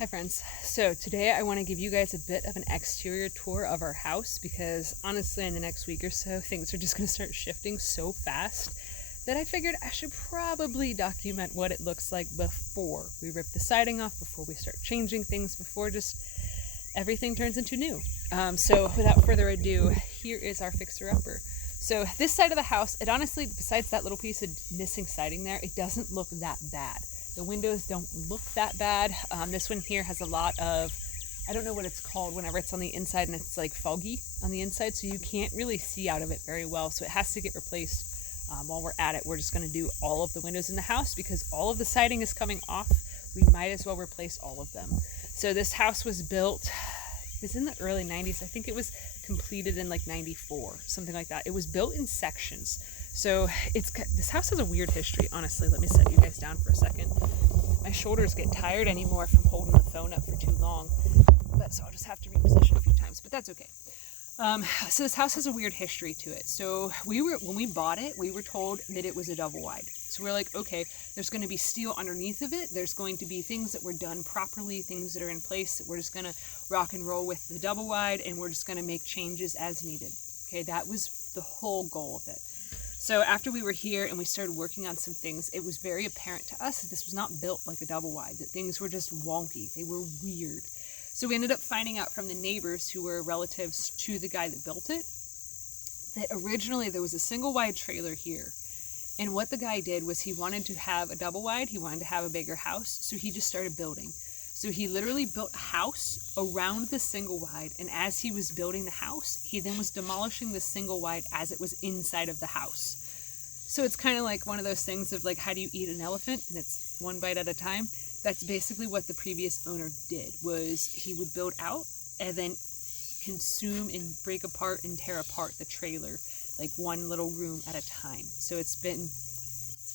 Hi friends. So today I want to give you guys a bit of an exterior tour of our house because honestly in the next week or so things are just going to start shifting so fast that I figured I should probably document what it looks like before we rip the siding off, before we start changing things, before just everything turns into new. So without further ado, here is our fixer-upper. So this side of the house, it honestly, besides that little piece of missing siding there, it doesn't look that bad. The windows don't look that bad. This one here has a lot of, I don't know what it's called whenever it's on the inside and it's like foggy on the inside, so you can't really see out of it very well. So it has to get replaced. While we're at it, we're just going to do all of the windows in the house because all of the siding is coming off. We might as well replace all of them. So this house was built, it was in the early 90s. I think it was completed in like 94, something like that. It was built in sections. So this house has a weird history, honestly. Let me set you guys down for a second. My shoulders get tired anymore from holding the phone up for too long, so I'll just have to reposition a few times, but that's okay. So this house has a weird history to it. So when we bought it, we were told that it was a double wide. So we're like, okay, there's going to be steel underneath of it. There's going to be things that were done properly, things that are in place that we're just going to rock and roll with the double wide, and we're just going to make changes as needed. Okay, that was the whole goal of it. So after we were here and we started working on some things, it was very apparent to us that this was not built like a double wide, that things were just wonky. They were weird. So we ended up finding out from the neighbors who were relatives to the guy that built it, that originally there was a single wide trailer here. And what the guy did was he wanted to have a double wide, he wanted to have a bigger house, so he just started building. So he literally built a house around the single wide, and as he was building the house, he then was demolishing the single wide as it was inside of the house. So it's kind of like one of those things of like, how do you eat an elephant? And it's one bite at a time. That's basically what the previous owner did, was he would build out and then consume and break apart and tear apart the trailer, like one little room at a time. So it's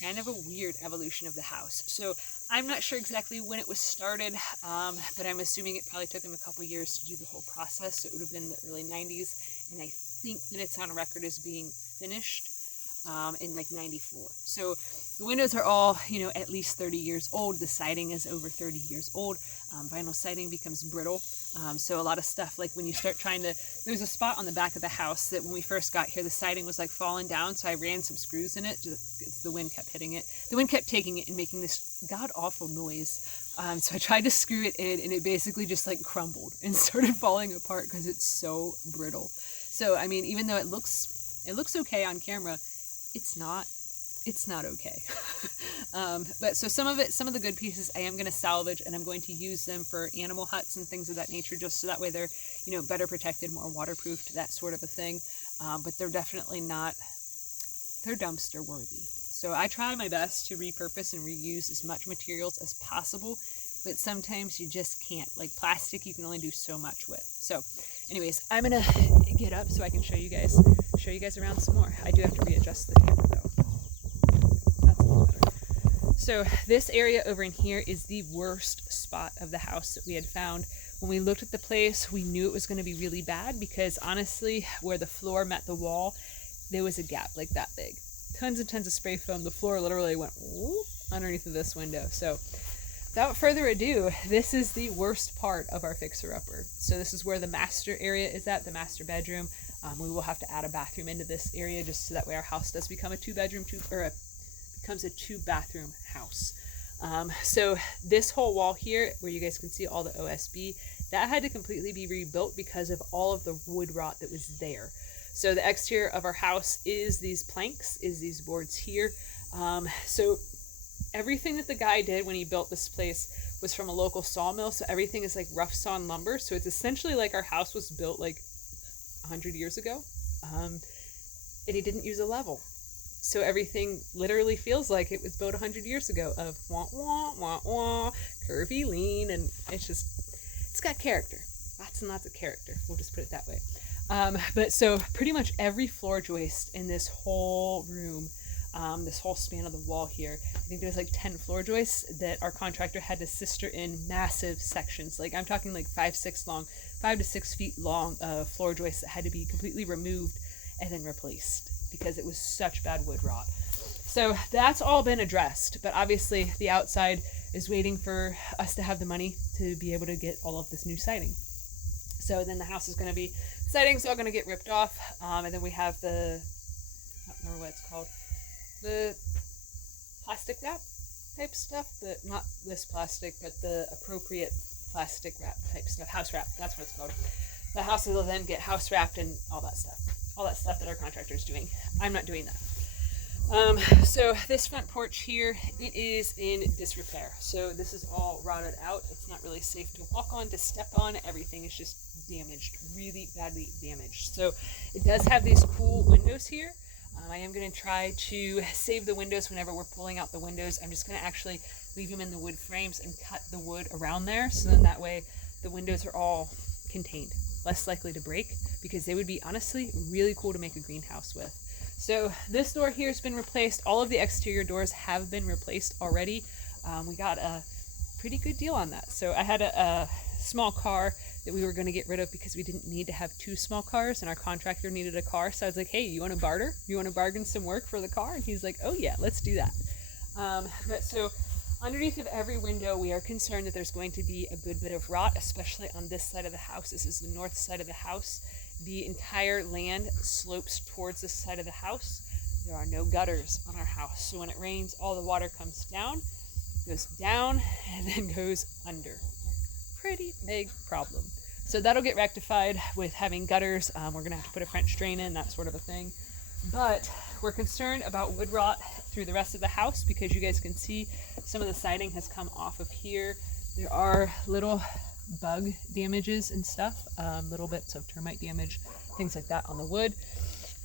kind of a weird evolution of the house. So I'm not sure exactly when it was started, but I'm assuming it probably took him a couple years to do the whole process. So it would have been the early 90s, and I think that it's on record as being finished in like 94. So the windows are all, at least 30 years old. The siding is over 30 years old. Vinyl siding becomes brittle. So a lot of stuff, like when you start there's a spot on the back of the house that when we first got here, the siding was like falling down. So I ran some screws in it. The wind kept hitting it. The wind kept taking it and making this god awful noise. So I tried to screw it in, and it basically just like crumbled and started falling apart because it's so brittle. So, I mean, even though it looks okay on camera, it's not okay. But so some of the good pieces I am going to salvage, and I'm going to use them for animal huts and things of that nature, just so that way they're, better protected, more waterproofed, that sort of a thing. But they're definitely not, they're dumpster worthy. So I try my best to repurpose and reuse as much materials as possible, but sometimes you just can't. Like plastic, you can only do so much with. So anyways, I'm gonna get up so I can show you guys around some more. I do have to readjust the camera though. That's a little better. So this area over in here is the worst spot of the house that we had found. When we looked at the place, we knew it was going to be really bad because honestly, where the floor met the wall, there was a gap like that big. Tons and tons of spray foam. The floor literally went underneath of this window. So without further ado, this is the worst part of our fixer-upper. So this is where the master area is at, the master bedroom. We will have to add a bathroom into this area just so that way our house does become a becomes a two-bathroom house. So this whole wall here, where you guys can see all the OSB, that had to completely be rebuilt because of all of the wood rot that was there. So the exterior of our house is these planks, is these boards here. So everything that the guy did when he built this place was from a local sawmill, so everything is like rough sawn lumber. So it's essentially like our house was built like 100 years ago, and he didn't use a level. So everything literally feels like it was built 100 years ago of wah, wah, wah, wah, curvy, lean, and it's got character. Lots and lots of character. We'll just put it that way. But so pretty much every floor joist in this whole room, this whole span of the wall here, I think there's like 10 floor joists that our contractor had to sister in massive sections. Like I'm talking like 5 to 6 feet long floor joists that had to be completely removed and then replaced because it was such bad wood rot. So that's all been addressed, but obviously the outside is waiting for us to have the money to be able to get all of this new siding. So then the house is going to be, siding's all going to get ripped off, and then we have the, I don't remember what it's called, the plastic wrap type stuff, but not this plastic, but the appropriate plastic wrap type stuff, house wrap, that's what it's called. The house will then get house wrapped and all that stuff that our contractor is doing. I'm not doing that. So this front porch here, it is in disrepair. So this is all rotted out. It's not really safe to walk on, to step on. Everything is just damaged, really badly damaged. So it does have these cool windows here. I am going to try to save the windows whenever we're pulling out the windows. I'm just going to actually leave them in the wood frames and cut the wood around there. So then that way the windows are all contained, less likely to break, because they would be honestly really cool to make a greenhouse with. So this door here has been replaced. All of the exterior doors have been replaced already. We got a pretty good deal on that. So I had a small car that we were going to get rid of because we didn't need to have two small cars, and our contractor needed a car. So I was like, hey, you want to barter? You want to bargain some work for the car? And he's like, oh yeah, let's do that. But so underneath of every window, we are concerned that there's going to be a good bit of rot, especially on this side of the house. This is the north side of the house. The entire land slopes towards this side of the house. There are no gutters on our house. So when it rains, all the water comes down, goes down, and then goes under. Pretty big problem. So that'll get rectified with having gutters. We're going to have to put a French drain in, that sort of a thing. But we're concerned about wood rot through the rest of the house because you guys can see some of the siding has come off of here. There are little bug damages and stuff, little bits of termite damage, things like that on the wood.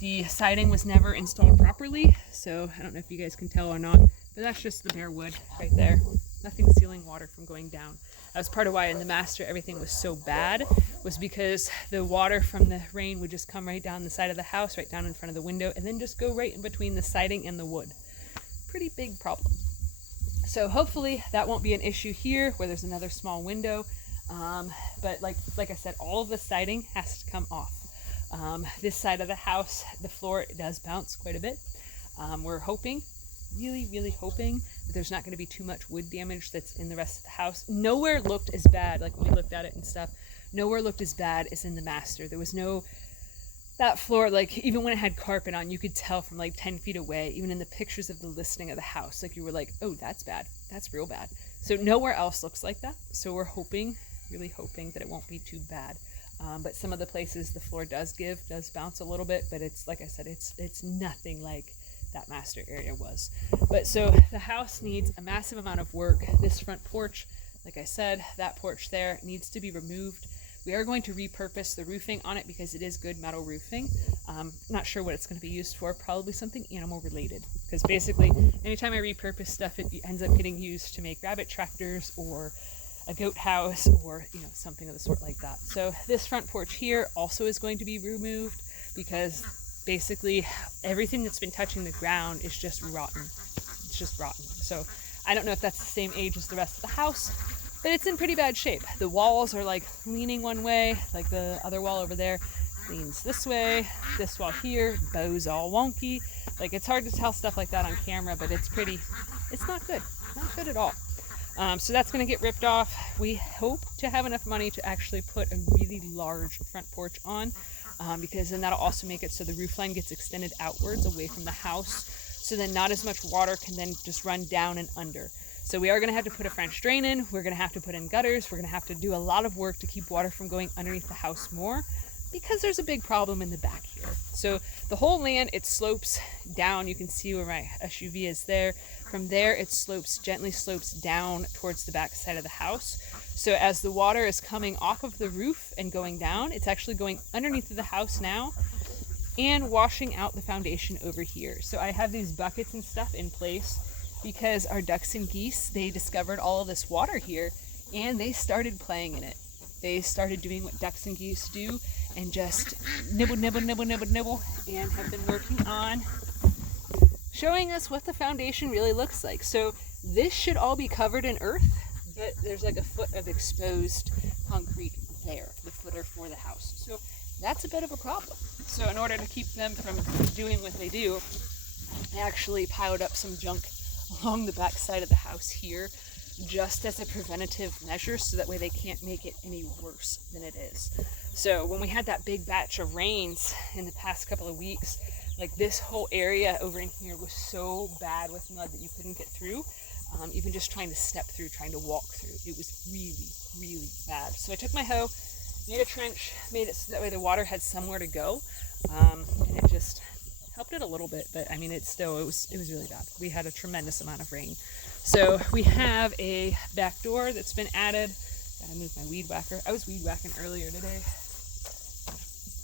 The siding was never installed properly, so I don't know if you guys can tell or not, but that's just the bare wood right there. Nothing sealing water from going down. That was part of why in the master everything was so bad, was because the water from the rain would just come right down the side of the house, right down in front of the window, and then just go right in between the siding and the wood. Pretty big problem. So hopefully that won't be an issue here where there's another small window. But like I said, all of the siding has to come off. This side of the house, the floor does bounce quite a bit. We're hoping, really hoping that there's not going to be too much wood damage that's in the rest of the house. Nowhere looked as bad, like when we looked at it and stuff, nowhere looked as bad as in the master. There was no, that floor, like even when it had carpet on, you could tell from like 10 feet away, even in the pictures of the listing of the house, like you were like, oh, that's bad. That's real bad. So nowhere else looks like that. So we're hoping, really hoping that it won't be too bad. But some of the places the floor does bounce a little bit, but it's, like I said, it's nothing like that master area was. But so the house needs a massive amount of work. This front porch, like I said, that porch there needs to be removed. We are going to repurpose the roofing on it because it is good metal roofing. Not sure what it's going to be used for, probably something animal related. Because basically, anytime I repurpose stuff, it ends up getting used to make rabbit tractors or a goat house or, you know, something of the sort like that. So this front porch here also is going to be removed because basically everything that's been touching the ground is just rotten. It's just rotten. So I don't know if that's the same age as the rest of the house, but it's in pretty bad shape. The walls are like leaning one way, like the other wall over there leans this way. This wall here bows all wonky. Like it's hard to tell stuff like that on camera, but it's not good. Not good at all. So that's going to get ripped off. We hope to have enough money to actually put a really large front porch on, because then that'll also make it so the roof line gets extended outwards away from the house. So then not as much water can then just run down and under. So we are going to have to put a French drain in. We're going to have to put in gutters. We're going to have to do a lot of work to keep water from going underneath the house more, because there's a big problem in the back here. So the whole land, it slopes down. You can see where my SUV is there. From there, it gently slopes down towards the back side of the house. So as the water is coming off of the roof and going down, it's actually going underneath of the house now and washing out the foundation over here. So I have these buckets and stuff in place because our ducks and geese, they discovered all of this water here and they started playing in it. They started doing what ducks and geese do and just nibble, and have been working on showing us what the foundation really looks like. So this should all be covered in earth, but there's like a foot of exposed concrete there, the footer for the house. So that's a bit of a problem. So in order to keep them from doing what they do, I actually piled up some junk along the back side of the house here just as a preventative measure, so that way they can't make it any worse than it is. So when we had that big batch of rains in the past couple of weeks, like this whole area over in here was so bad with mud that you couldn't get through. Even just trying to step through, trying to walk through, it was really, really bad. So I took my hoe, made a trench, made it so that way the water had somewhere to go, and it just helped it a little bit. But I mean, it was really bad. We had a tremendous amount of rain. So we have a back door that's been added. Gotta move my weed whacker. I was weed whacking earlier today.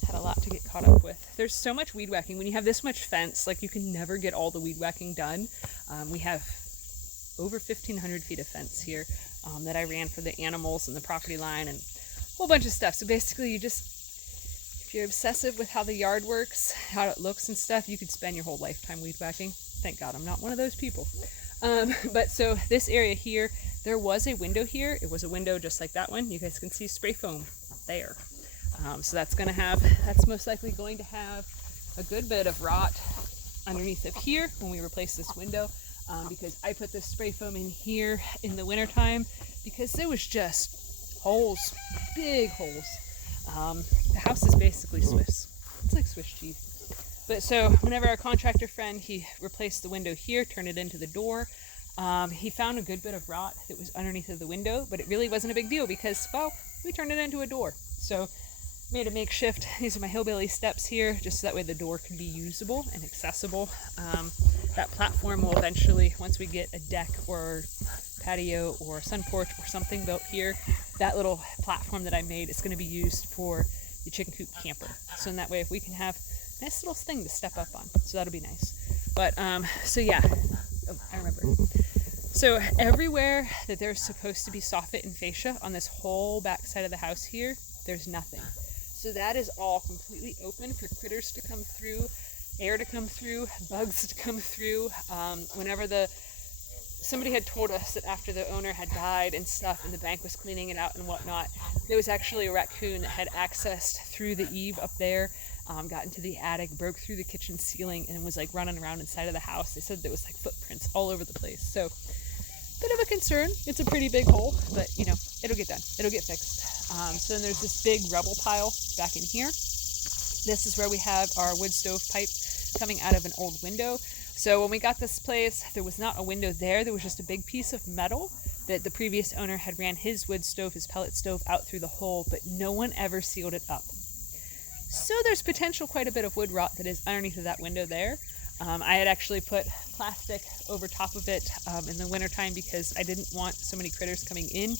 Had a lot to get caught up with. There's so much weed whacking. When you have this much fence, like, you can never get all the weed whacking done. We have over 1,500 feet of fence here that I ran for the animals and the property line and a whole bunch of stuff. So basically, if you're obsessive with how the yard works, how it looks and stuff, you could spend your whole lifetime weed whacking. Thank God I'm not one of those people. But so this area here, there was a window here. It was a window just like that one. You guys can see spray foam there. So that's most likely going to have a good bit of rot underneath of here when we replace this window, because I put this spray foam in here in the wintertime because there was just holes, big holes. The house is basically Swiss. It's like Swiss cheese. But so whenever our contractor friend, he replaced the window here, turned it into the door, he found a good bit of rot that was underneath of the window, but it really wasn't a big deal because, well, we turned it into a door. So made a makeshift. These are my hillbilly steps here, just so that way the door can be usable and accessible. That platform will eventually, once we get a deck or patio or sun porch or something built here, that little platform that I made is going to be used for the chicken coop camper. So in that way, if we can have a nice little thing to step up on, so that'll be nice. But so yeah, I remember. So everywhere that there's supposed to be soffit and fascia on this whole back side of the house here, there's nothing. So that is all completely open for critters to come through, air to come through, bugs to come through. Whenever somebody had told us that after the owner had died and stuff and the bank was cleaning it out and whatnot, there was actually a raccoon that had accessed through the eave up there, got into the attic, broke through the kitchen ceiling, and was like running around inside of the house. They said there was like footprints all over the place. So bit of a concern. It's a pretty big hole, but you know, it'll get done. It'll get fixed. So then there's this big rubble pile back in here. This is where we have our wood stove pipe coming out of an old window. So when we got this place, there was not a window there. There was just a big piece of metal that the previous owner had ran his wood stove, his pellet stove, out through the hole, but no one ever sealed it up. So there's potential quite a bit of wood rot that is underneath of that window there. I had actually put plastic over top of it in the wintertime because I didn't want so many critters coming in,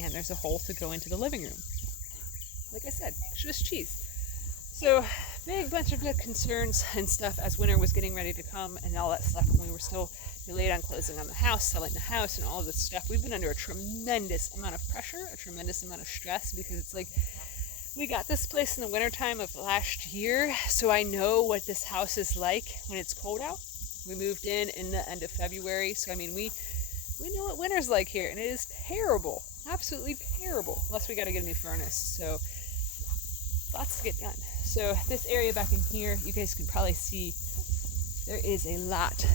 and there's a hole to go into the living room. Like I said, Swiss cheese. So big bunch of concerns and stuff as winter was getting ready to come and all that stuff, when we were still delayed on closing on the house, selling the house, and all of this stuff. We've been under a tremendous amount of pressure, a tremendous amount of stress, because it's like, we got this place in the wintertime of last year, so I know what this house is like when it's cold out. We moved in the end of February, so I mean, we know what winter's like here, and it is terrible, absolutely terrible, unless we got to get a new furnace. So lots to get done. So this area back in here, you guys can probably see there is a lot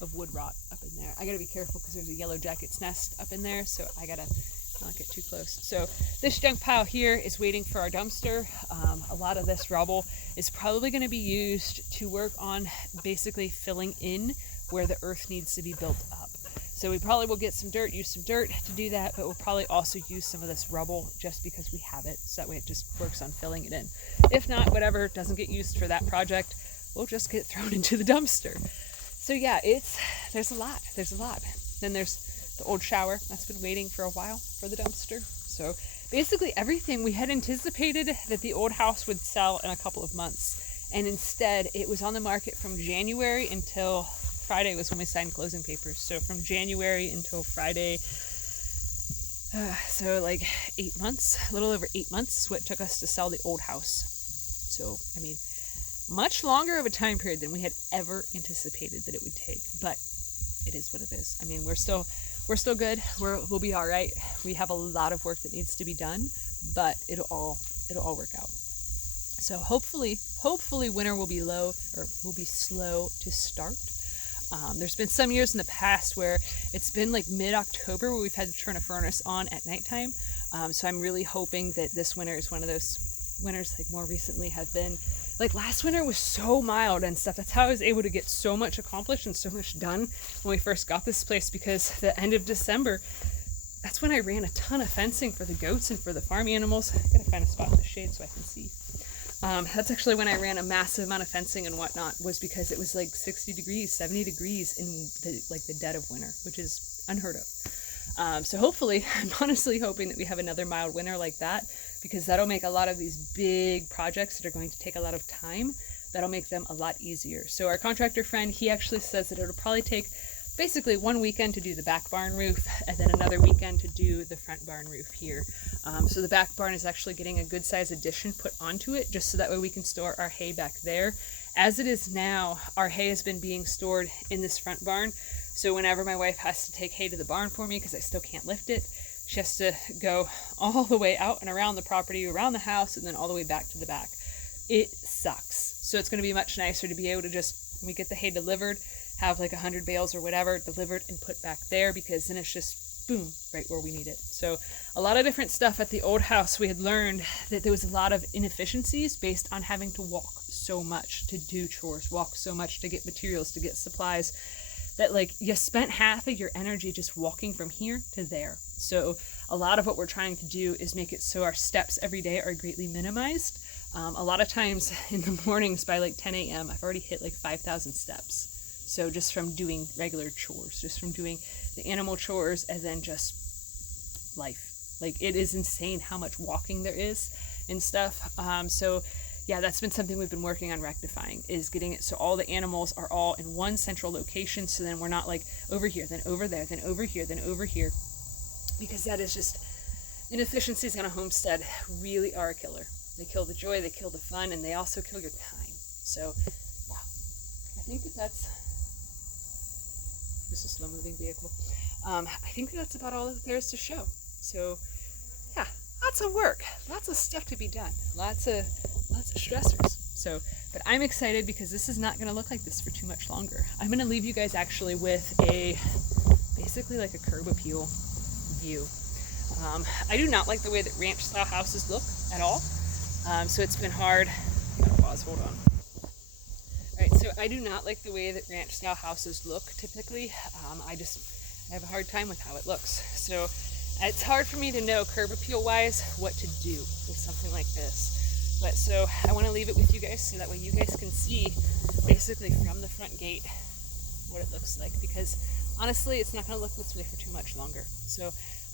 of wood rot up in there. I gotta be careful because there's a yellow jacket's nest up in there, so I gotta not get too close. So this junk pile here is waiting for our dumpster. A lot of this rubble is probably going to be used to work on basically filling in where the earth needs to be built up. So we probably will get some dirt, use some dirt to do that, but we'll probably also use some of this rubble just because we have it, so that way it just works on filling it in. If not, whatever doesn't get used for that project, we'll just get thrown into the dumpster. So yeah, there's a lot. Then there's the old shower that's been waiting for a while for the dumpster. So basically everything, we had anticipated that the old house would sell in a couple of months, and instead it was on the market from January until Friday was when we signed closing papers. So from January until Friday, so like 8 months, a little over 8 months is what it took us to sell the old house. So I mean, much longer of a time period than we had ever anticipated that it would take, but it is what it is. I mean, we're still good. We'll be all right. We have a lot of work that needs to be done, but it'll all work out. So hopefully winter will be slow to start. There's been some years in the past where it's been like mid-October where we've had to turn a furnace on at nighttime. So I'm really hoping that this winter is one of those winters, like more recently have been. Like last winter was so mild and stuff. That's how I was able to get so much accomplished and so much done when we first got this place, because the end of December, that's when I ran a ton of fencing for the goats and for the farm animals. I gotta find a spot in the shade so I can see. That's actually when I ran a massive amount of fencing and whatnot, was because it was like 60 degrees, 70 degrees in the dead of winter, which is unheard of. So hopefully, I'm honestly hoping that we have another mild winter like that, because that'll make a lot of these big projects that are going to take a lot of time, that'll make them a lot easier. So our contractor friend, he actually says that it'll probably take basically one weekend to do the back barn roof, and then another weekend to do the front barn roof here. So the back barn is actually getting a good size addition put onto it, just so that way we can store our hay back there. As it is now, our hay has been being stored in this front barn. So whenever my wife has to take hay to the barn for me, because I still can't lift it, she has to go all the way out and around the property, around the house, and then all the way back to the back. It sucks. So it's going to be much nicer to be able to just, when we get the hay delivered, have like 100 bales or whatever delivered and put back there, because then it's just boom, right where we need it. So a lot of different stuff at the old house. We had learned that there was a lot of inefficiencies based on having to walk so much to do chores, walk so much to get materials, to get supplies, that like you spent half of your energy just walking from here to there. So a lot of what we're trying to do is make it so our steps every day are greatly minimized. A lot of times in the mornings by like 10 a.m. I've already hit like 5,000 steps. So just from doing regular chores, just from doing the animal chores, and then just life. Like it is insane how much walking there is and stuff. So yeah, that's been something we've been working on rectifying, is getting it so all the animals are all in one central location, so then we're not like over here, then over there, then over here, then over here, because that is just, inefficiencies on a homestead really are a killer. They kill the joy, they kill the fun, and they also kill your time. So yeah, I think that's just a slow moving vehicle. I think that's about all that there is to show. So yeah, lots of work, lots of stuff to be done, lots of stressors. So, but I'm excited because this is not going to look like this for too much longer. I'm going to leave you guys actually with basically like a curb appeal view. I do not like the way that ranch style houses look at all. So it's been hard. Pause, hold on. Alright, so I do not like the way that ranch style houses look typically. I have a hard time with how it looks. So it's hard for me to know curb appeal wise what to do with something like this. But so I want to leave it with you guys so that way you guys can see basically from the front gate what it looks like, because honestly it's not going to look this way for too much longer. So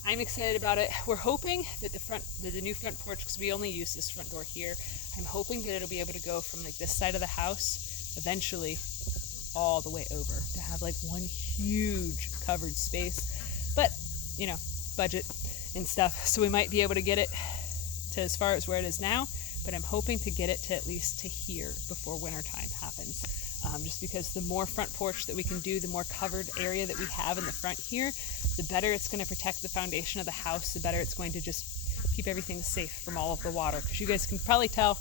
I'm excited about it. We're hoping that the new front porch, because we only use this front door here, I'm hoping that it'll be able to go from like this side of the house eventually all the way over to have like one huge covered space. But you know, budget and stuff, so we might be able to get it to as far as where it is now, but I'm hoping to get it to at least to here before wintertime happens. Just because the more front porch that we can do, the more covered area that we have in the front here, the better it's going to protect the foundation of the house, the better it's going to just keep everything safe from all of the water. Because you guys can probably tell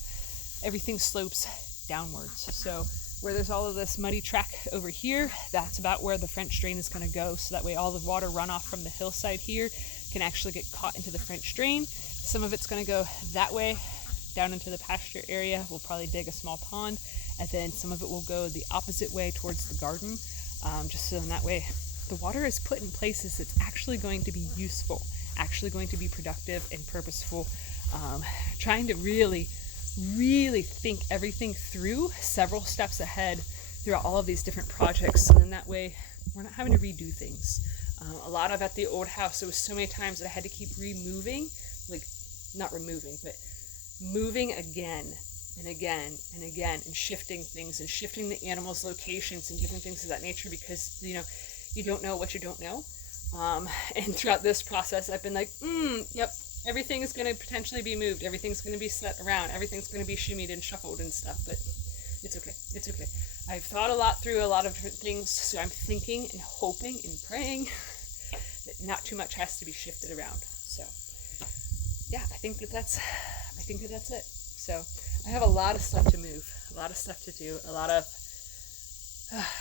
everything slopes downwards. So where there's all of this muddy track over here, that's about where the French drain is going to go. So that way all the water runoff from the hillside here can actually get caught into the French drain. Some of it's going to go that way down into the pasture area. We'll probably dig a small pond, and then some of it will go the opposite way towards the garden, just so in that way the water is put in places that's actually going to be useful, actually going to be productive and purposeful. Trying to really think everything through several steps ahead throughout all of these different projects, so in that way we're not having to redo things. A lot of at the old house, there was so many times that I had to keep moving again and again and again, and shifting things and shifting the animals' locations and different things of that nature, because you don't know what you don't know. And throughout this process I've been like, yep, everything is going to potentially be moved, everything's going to be set around, everything's going to be shimmied and shuffled and stuff, but it's okay. I've thought a lot through a lot of different things, so I'm thinking and hoping and praying that not too much has to be shifted around. So yeah, I think that that's it. So I have a lot of stuff to move, a lot of stuff to do,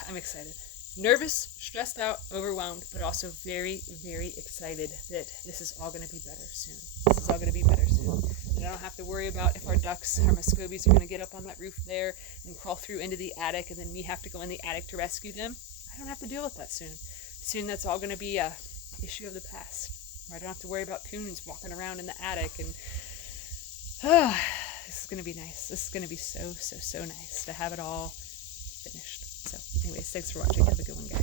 I'm excited. nervous, stressed out, overwhelmed, but also very, very excited that this is all going to be better soon. This is all going to be better soon. And I don't have to worry about if our ducks, our Muscovies, are going to get up on that roof there and crawl through into the attic, and then me have to go in the attic to rescue them. I don't have to deal with that soon. Soon that's all going to be a issue of the past. Where I don't have to worry about coons walking around in the attic. And this is going to be nice. This is going to be so, so, so nice to have it all finished. So anyways, thanks for watching. Have a good one, guys.